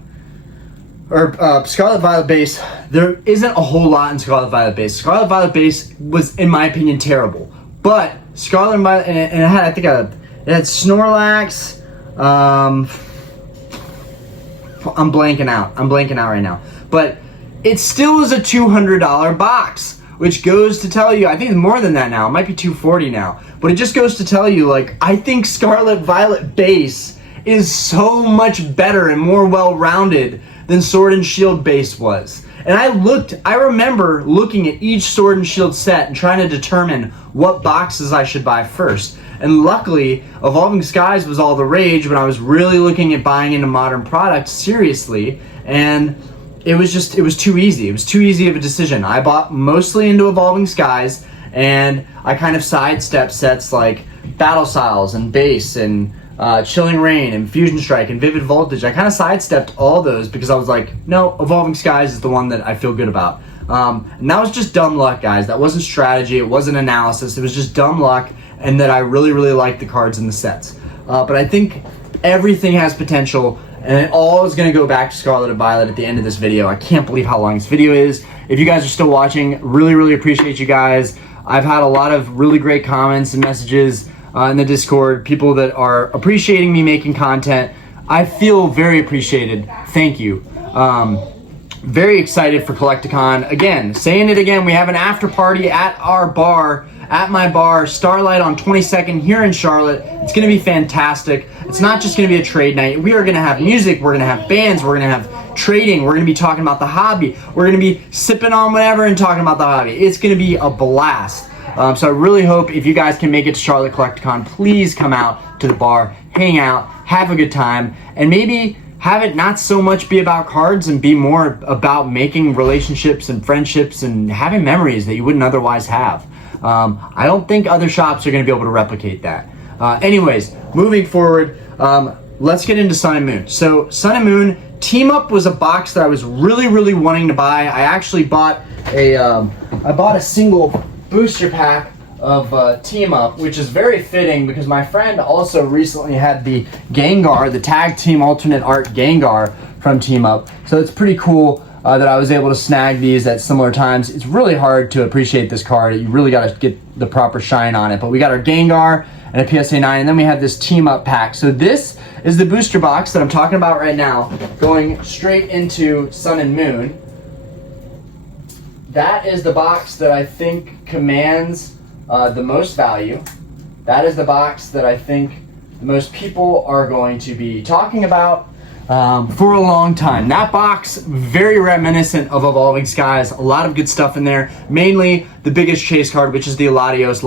or Scarlet Violet base, there isn't a whole lot in Scarlet Violet base. Scarlet Violet base was, in my opinion, terrible. But Scarlet and Violet, and it had, I think, it had Snorlax. I'm blanking out. I'm blanking out right now. But it still is a $200 box, which goes to tell you, I think it's more than that now. It might be $240 now. But it just goes to tell you, like, I think Scarlet Violet base is so much better and more well-rounded than Sword and Shield base was. And I remember looking at each Sword and Shield set and trying to determine what boxes I should buy first. And luckily, Evolving Skies was all the rage when I was really looking at buying into modern products seriously, and it was too easy. It was too easy of a decision. I bought mostly into Evolving Skies, and I kind of sidestepped sets like Battle Styles and Base and Chilling Reign and Fusion Strike and Vivid Voltage. I kind of sidestepped all those because I was like, no, Evolving Skies is the one that I feel good about. And that was just dumb luck, guys. That wasn't strategy. It wasn't analysis. It was just dumb luck, and that I really, really like the cards in the sets. But I think everything has potential, and it all is going to go back to Scarlet and Violet at the end of this video. I can't believe how long this video is. If you guys are still watching, really, really appreciate you guys. I've had a lot of really great comments and messages in the Discord, people that are appreciating me making content. I feel very appreciated. Thank you. Very excited for Collecticon. Again, saying it again, we have an after party at our bar, at my bar, Starlight on 22nd here in Charlotte. It's going to be fantastic. It's not just going to be a trade night. We are going to have music. We're going to have bands. We're going to have trading. We're going to be talking about the hobby. We're going to be sipping on whatever and talking about the hobby. It's going to be a blast. So I really hope if you guys can make it to Charlotte Collecticon, please come out to the bar, hang out, have a good time, and maybe have it not so much be about cards and be more about making relationships and friendships and having memories that you wouldn't otherwise have. I don't think other shops are going to be able to replicate that. Anyways, moving forward, let's get into Sun and Moon. So Sun and Moon, Team Up was a box that I was really, really wanting to buy. I actually bought a single booster pack of Team Up, which is very fitting because my friend also recently had the Gengar, the Tag Team Alternate Art Gengar from Team Up. So it's pretty cool that I was able to snag these at similar times. It's really hard to appreciate this card. You really got to get the proper shine on it. But we got our Gengar and a PSA 9, and then we have this Team Up pack. So this is the booster box that I'm talking about right now, going straight into Sun and Moon. That is the box that I think commands the most value. That is the box that I think the most people are going to be talking about for a long time. That box, very reminiscent of Evolving Skies. A lot of good stuff in there. Mainly the biggest chase card, which is the Latios,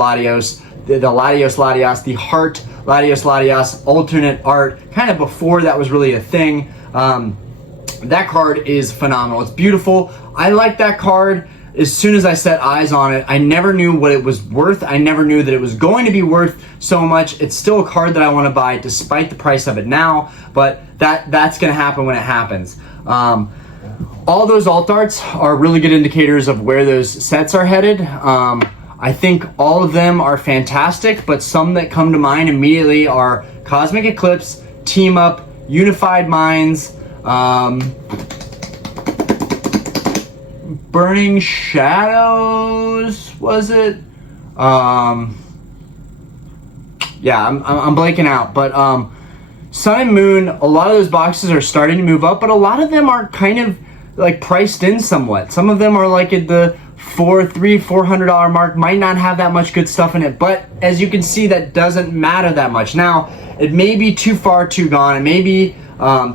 the Heart Latios alternate art, kind of before that was really a thing. That card is phenomenal. It's beautiful. I like that card. As soon as I set eyes on it, I never knew what it was worth. I never knew that it was going to be worth so much. It's still a card that I want to buy despite the price of it now, but that's going to happen when it happens. All those alt arts are really good indicators of where those sets are headed. I think all of them are fantastic, but some that come to mind immediately are Cosmic Eclipse, Team Up, Unified Minds, Burning Shadows, was it? Yeah, I'm blanking out, but Sun and Moon, a lot of those boxes are starting to move up, but a lot of them are kind of like priced in somewhat. Some of them are like at the $400 mark, might not have that much good stuff in it, but as you can see, that doesn't matter that much. Now, it may be too far too gone, it may be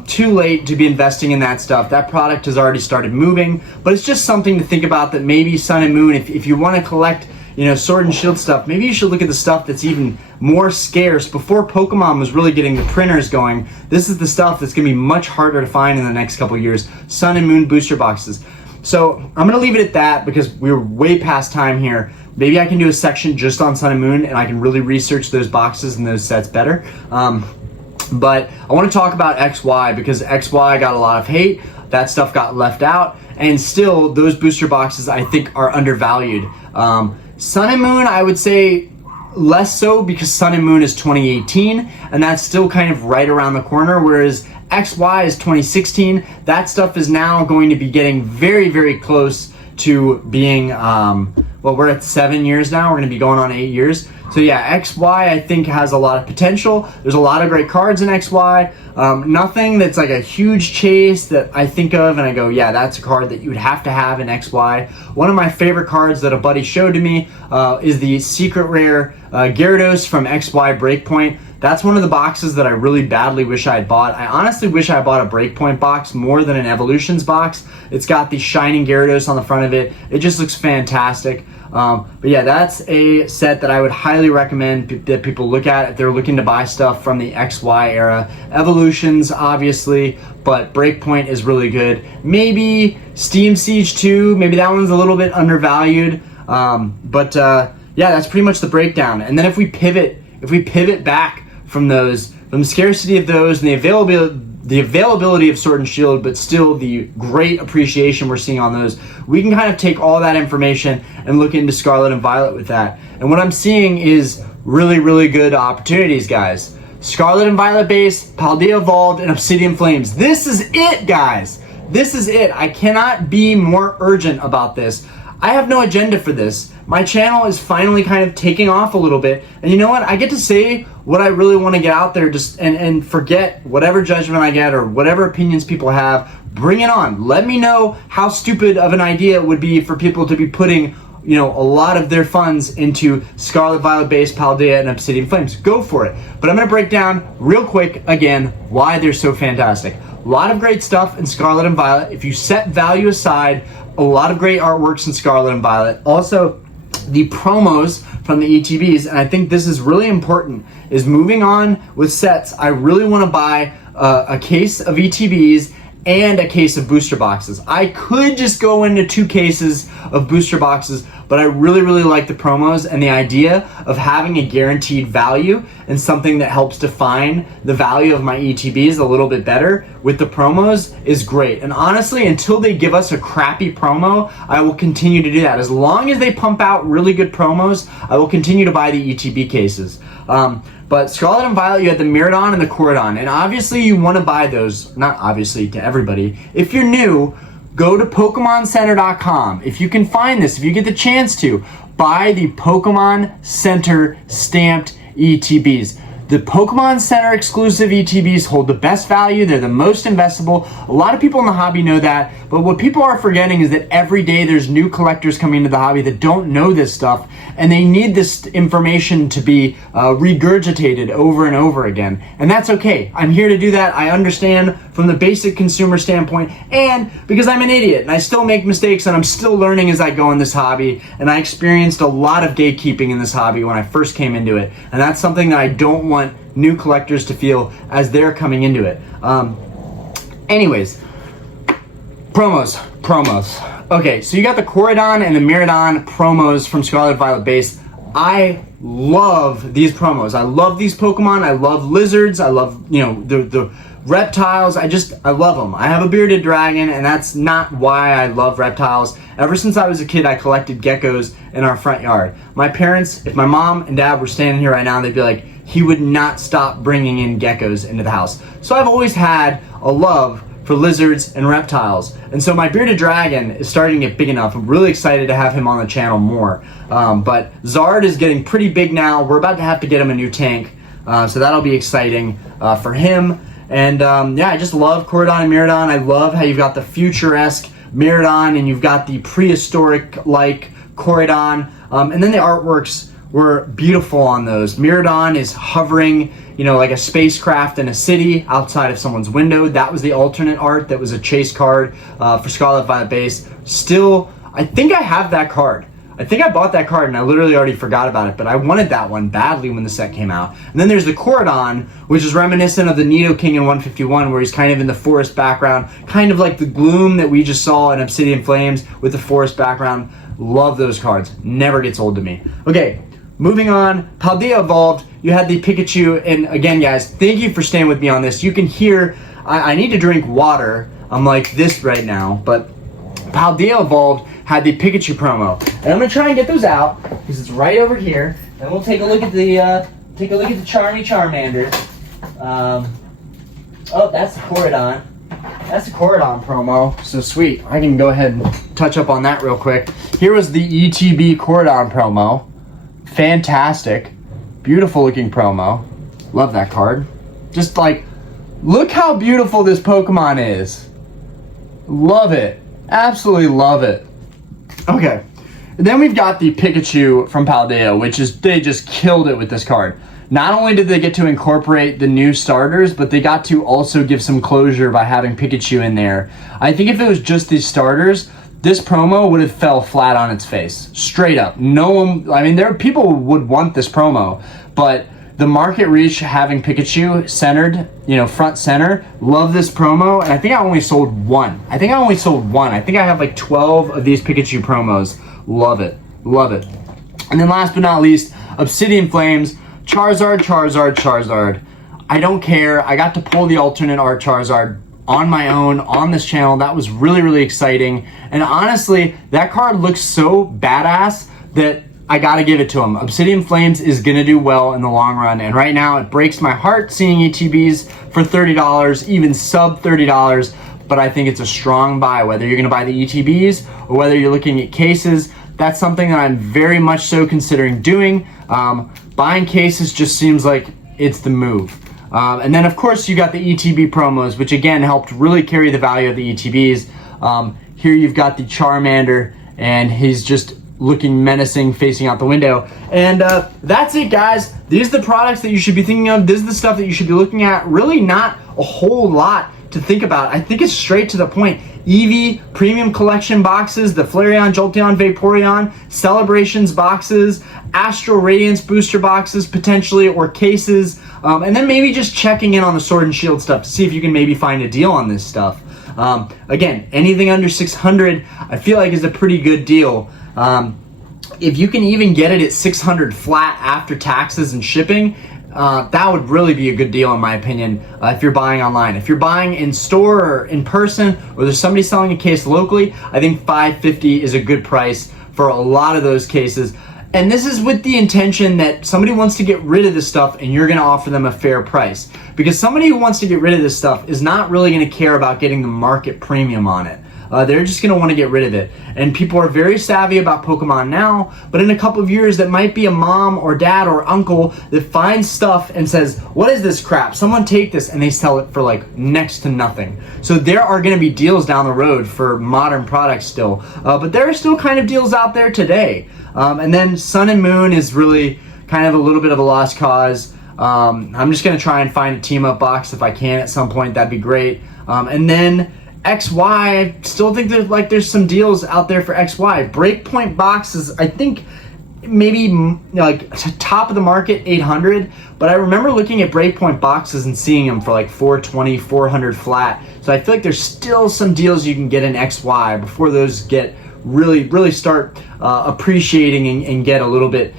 too late to be investing in that stuff. That product has already started moving, but it's just something to think about, that maybe Sun and Moon, if you want to collect, you know, Sword and Shield stuff, maybe you should look at the stuff that's even more scarce. Before Pokemon was really getting the printers going, this is the stuff that's going to be much harder to find in the next couple years. Sun and Moon booster boxes. So I'm going to leave it at that because we're way past time here. Maybe I can do a section just on Sun and Moon and I can really research those boxes and those sets better. But I want to talk about XY because XY got a lot of hate. that stuff got left out, and still those booster boxes I think are undervalued. Sun and Moon, I would say less so, because Sun and Moon is 2018 and that's still kind of right around the corner, whereas XY is 2016. That stuff is now going to be getting very, very close to being, well, we're at 7 years now. We're going to be going on 8 years. So yeah, XY I think has a lot of potential. There's a lot of great cards in XY. Nothing that's like a huge chase that I think of and I go, yeah, that's a card that you would have to have in XY. One of my favorite cards that a buddy showed to me is the secret rare Gyarados from XY Breakpoint. That's one of the boxes that I really badly wish I had bought. I honestly wish I bought a Breakpoint box more than an Evolutions box. It's got the shining Gyarados on the front of it. It just looks fantastic. But yeah, that's a set that I would highly recommend that people look at if they're looking to buy stuff from the XY era. Evolutions, obviously, but Breakpoint is really good. Maybe Steam Siege 2, maybe that one's a little bit undervalued. Yeah, that's pretty much the breakdown. And then if we pivot back from the scarcity of those and the availability of Sword and Shield, but still the great appreciation we're seeing on those, we can kind of take all that information and look into Scarlet and Violet with that. And what I'm seeing is really, really good opportunities, guys. Scarlet and Violet base, Paldea Evolved, and Obsidian Flames. This is it, guys. This is it. I cannot be more urgent about this. I have no agenda for this. My channel is finally kind of taking off a little bit. And you know what? I get to say what I really want to get out there, just and forget whatever judgment I get or whatever opinions people have. Bring it on. Let me know how stupid of an idea it would be for people to be putting, you know, a lot of their funds into Scarlet, Violet base, Paldea, and Obsidian Flames. Go for it. But I'm going to break down real quick again why they're so fantastic. A lot of great stuff in Scarlet and Violet. If you set value aside, a lot of great artworks in Scarlet and Violet. Also, the promos from the ETBs, and I think this is really important, is moving on with sets. I really want to buy a case of ETBs and a case of booster boxes. I could just go into 2 cases of booster boxes, but I really, really like the promos and the idea of having a guaranteed value and something that helps define the value of my ETBs a little bit better with the promos is great. And honestly, until they give us a crappy promo, I will continue to do that. As long as they pump out really good promos, I will continue to buy the ETB cases. But Scarlet and Violet, you had the Miradon and the Coridon, and obviously you want to buy those, not obviously to everybody. If you're new, go to PokemonCenter.com. If you can find this, if you get the chance to, buy the Pokemon Center stamped ETBs. The Pokemon Center exclusive ETBs hold the best value. They're the most investable. A lot of people in the hobby know that, but what people are forgetting is that every day there's new collectors coming into the hobby that don't know this stuff, and they need this information to be regurgitated over and over again. And that's okay. I'm here to do that. I understand from the basic consumer standpoint, and because I'm an idiot and I still make mistakes and I'm still learning as I go in this hobby, and I experienced a lot of gatekeeping in this hobby when I first came into it, and that's something that I don't want new collectors to feel as they're coming into it. Anyways, promos. Okay, so you got the Coridon and the Miradon promos from Scarlet Violet base. I love these promos. I love these Pokemon. I love lizards. I love, you know, the reptiles. I love them. I have a bearded dragon, and that's not why I love reptiles. Ever since I was a kid, I collected geckos in our front yard. My parents, if my mom and dad were standing here right now, they'd be like, he would not stop bringing in geckos into the house. So I've always had a love for lizards and reptiles. And so my bearded dragon is starting to get big enough. I'm really excited to have him on the channel more. But Zard is getting pretty big now. We're about to have to get him a new tank. So that'll be exciting for him. And yeah, I just love Coridon and Miradon. I love how you've got the futuresque Miradon and you've got the prehistoric-like Coridon. And then the artworks were beautiful on those. Miradon is hovering, you know, like a spacecraft in a city outside of someone's window. That was the alternate art that was a chase card for Scarlet Violet base. Still, I think I have that card. I think I bought that card and I literally already forgot about it, but I wanted that one badly when the set came out. And then there's the Coridon, which is reminiscent of the Nidoking in 151, where he's kind of in the forest background, kind of like the gloom that we just saw in Obsidian Flames with the forest background. Love those cards. Never gets old to me. Okay, moving on. Paldea Evolved, you had the Pikachu, and again, guys, thank you for staying with me on this. You can hear, I need to drink water. I'm like this right now. But Paldea Evolved had the Pikachu promo, and I'm gonna try and get those out because it's right over here. And we'll take a look at the Charmander. Oh, that's the Corridon. That's the Corridon promo. So sweet. I can go ahead and touch up on that real quick. Here was the ETB Corridon promo. Fantastic. Beautiful looking promo. Love that card. Just like, look how beautiful this Pokemon is. Love it. Absolutely love it. Okay. And then we've got the Pikachu from Paldea, which is, they just killed it with this card. Not only did they get to incorporate the new starters, but they got to also give some closure by having Pikachu in there. I think if it was just these starters, this promo would have fell flat on its face. Straight up. No one, I mean, people would want this promo, but the market reach having Pikachu centered, front center, love this promo, and I think I only sold one. I think I have like 12 of these Pikachu promos. Love it. Love it. And then last but not least, Obsidian Flames, Charizard. I don't care. I got to pull the alternate art Charizard on my own on this channel. That was really, really exciting. And honestly, that card looks so badass that I gotta give it to him. Obsidian Flames is gonna do well in the long run. And right now it breaks my heart seeing ETBs for $30, even sub $30. But I think it's a strong buy, whether you're gonna buy the ETBs or whether you're looking at cases. That's something that I'm very much so considering doing. Buying cases just seems like it's the move. And then of course you got the ETB promos, which again helped really carry the value of the ETBs. Here you've got the Charmander, and he's just looking menacing facing out the window. And that's it, guys. These are the products that you should be thinking of. This is the stuff that you should be looking at. Really not a whole lot to think about. I think it's straight to the point. Eevee Premium Collection boxes, the Flareon, Jolteon, Vaporeon, Celebrations boxes, Astral Radiance booster boxes potentially, or cases, and then maybe just checking in on the Sword and Shield stuff to see if you can maybe find a deal on this stuff. Again, anything under 600 I feel like is a pretty good deal. If you can even get it at 600 flat after taxes and shipping, that would really be a good deal in my opinion if you're buying online. If you're buying in store or in person, or there's somebody selling a case locally, I think $550 is a good price for a lot of those cases. And this is with the intention that somebody wants to get rid of this stuff and you're gonna offer them a fair price. Because somebody who wants to get rid of this stuff is not really gonna care about getting the market premium on it. They're just going to want to get rid of it. And people are very savvy about Pokemon now, but in a couple of years that might be a mom or dad or uncle that finds stuff and says, what is this crap? Someone take this, and they sell it for like next to nothing. So there are going to be deals down the road for modern products still, but there are still kind of deals out there today. And then Sun and Moon is really kind of a little bit of a lost cause. I'm just going to try and find a team up box if I can at some point. That'd be great. And then XY, I still think there's some deals out there for XY. Breakpoint boxes, I think maybe like top of the market 800, but I remember looking at Breakpoint boxes and seeing them for like 420, 400 flat. So I feel like there's still some deals you can get in XY before those get really start appreciating and get a little bit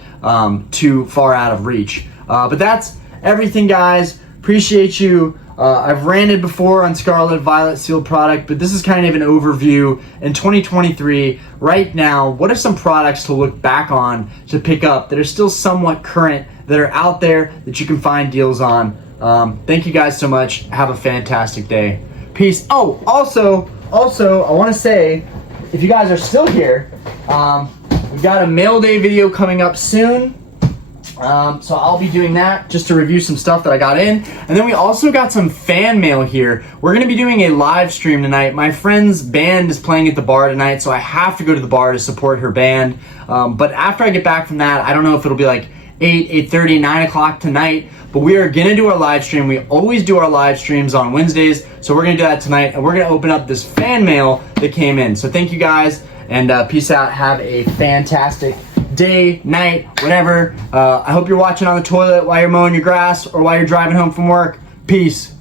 too far out of reach. But that's everything, guys. Appreciate you. I've ranted before on Scarlet Violet sealed product, but this is kind of an overview in 2023. Right now, what are some products to look back on to pick up that are still somewhat current, that are out there that you can find deals on? Thank you guys so much. Have a fantastic day. Peace. Oh, also, I want to say, if you guys are still here, we've got a mail day video coming up soon. So I'll be doing that just to review some stuff that I got in. And then we also got some fan mail here. We're going to be doing a live stream tonight. My friend's band is playing at the bar tonight, so I have to go to the bar to support her band. But after I get back from that, I don't know if it'll be like 8:30, 9 o'clock tonight, but we are going to do our live stream. We always do our live streams on Wednesdays, so we're going to do that tonight, and we're going to open up this fan mail that came in. So thank you guys, and peace out. Have a fantastic day, night, whatever. I hope you're watching on the toilet while you're mowing your grass or while you're driving home from work. Peace.